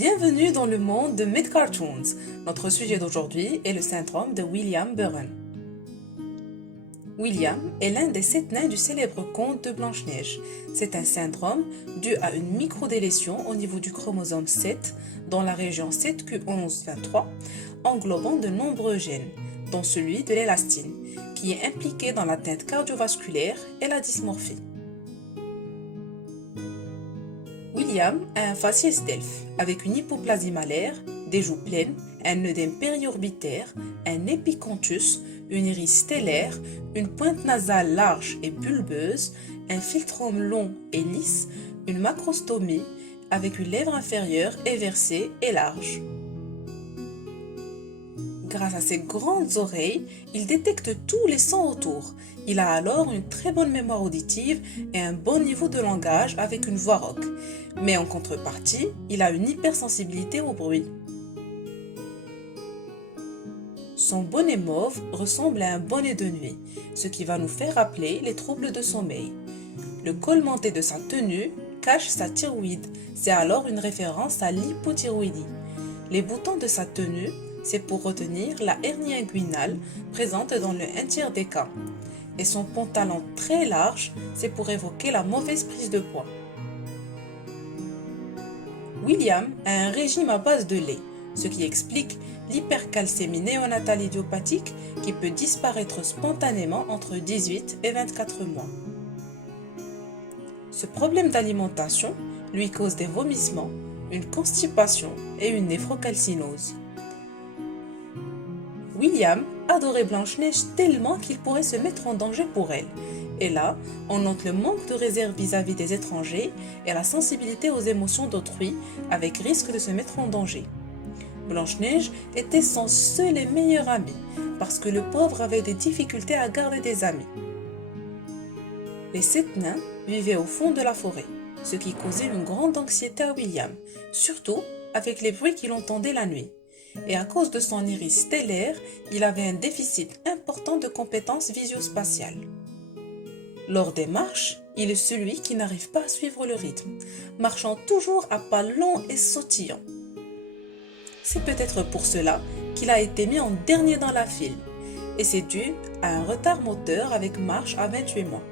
Bienvenue dans le monde de Mid Cartoons. Notre sujet d'aujourd'hui est le syndrome de William Burton. William est l'un des 7 nains du célèbre conte de Blanche-Neige. C'est un syndrome dû à une microdélétion au niveau du chromosome 7 dans la région 7q11-23, englobant de nombreux gènes, dont celui de l'élastine, qui est impliqué dans l'atteinte cardiovasculaire et la dysmorphie. William a un faciès d'elfe, avec une hypoplasie malaire, des joues pleines, un œdème périorbitaire, un épicanthus, une iris stellaire, une pointe nasale large et bulbeuse, un philtrum long et lisse, une macrostomie, avec une lèvre inférieure éversée et large. Grâce à ses grandes oreilles, il détecte tous les sons autour. Il a alors une très bonne mémoire auditive et un bon niveau de langage avec une voix rauque. Mais en contrepartie, il a une hypersensibilité au bruit. Son bonnet mauve ressemble à un bonnet de nuit, ce qui va nous faire rappeler les troubles de sommeil. Le col monté de sa tenue cache sa thyroïde, c'est alors une référence à l'hypothyroïdie. Les boutons de sa tenue, c'est pour retenir la hernie inguinale présente dans le 1/3 des cas. Et son pantalon très large, c'est pour évoquer la mauvaise prise de poids. William a un régime à base de lait, ce qui explique l'hypercalcémie néonatale idiopathique qui peut disparaître spontanément entre 18 et 24 mois. Ce problème d'alimentation lui cause des vomissements, une constipation et une néphrocalcinose. William adorait Blanche-Neige tellement qu'il pourrait se mettre en danger pour elle. Et là, on note le manque de réserve vis-à-vis des étrangers et la sensibilité aux émotions d'autrui avec risque de se mettre en danger. Blanche-Neige était son seul et meilleur ami parce que le pauvre avait des difficultés à garder des amis. Les 7 nains vivaient au fond de la forêt, ce qui causait une grande anxiété à William, surtout avec les bruits qu'il entendait la nuit. Et à cause de son iris stellaire, il avait un déficit important de compétences visio-spatiales. Lors des marches, il est celui qui n'arrive pas à suivre le rythme, marchant toujours à pas longs et sautillants. C'est peut-être pour cela qu'il a été mis en dernier dans la file, et c'est dû à un retard moteur avec marche à 28 mois.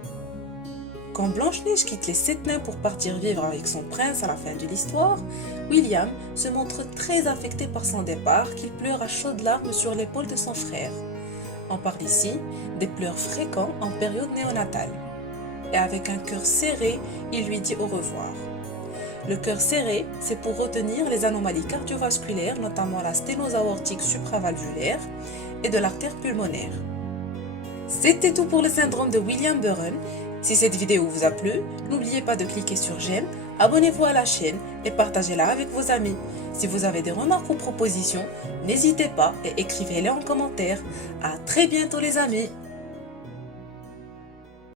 Quand Blanche-Neige quitte les 7 nains pour partir vivre avec son prince à la fin de l'histoire, William se montre très affecté par son départ qu'il pleure à chaudes larmes sur l'épaule de son frère. On parle ici des pleurs fréquents en période néonatale. Et avec un cœur serré, il lui dit au revoir. Le cœur serré, c'est pour retenir les anomalies cardiovasculaires, notamment la sténose aortique supravalvulaire et de l'artère pulmonaire. C'était tout pour le syndrome de William Burton. Si cette vidéo vous a plu, n'oubliez pas de cliquer sur j'aime, abonnez-vous à la chaîne et partagez-la avec vos amis. Si vous avez des remarques ou propositions, n'hésitez pas et écrivez-les en commentaire. À très bientôt les amis!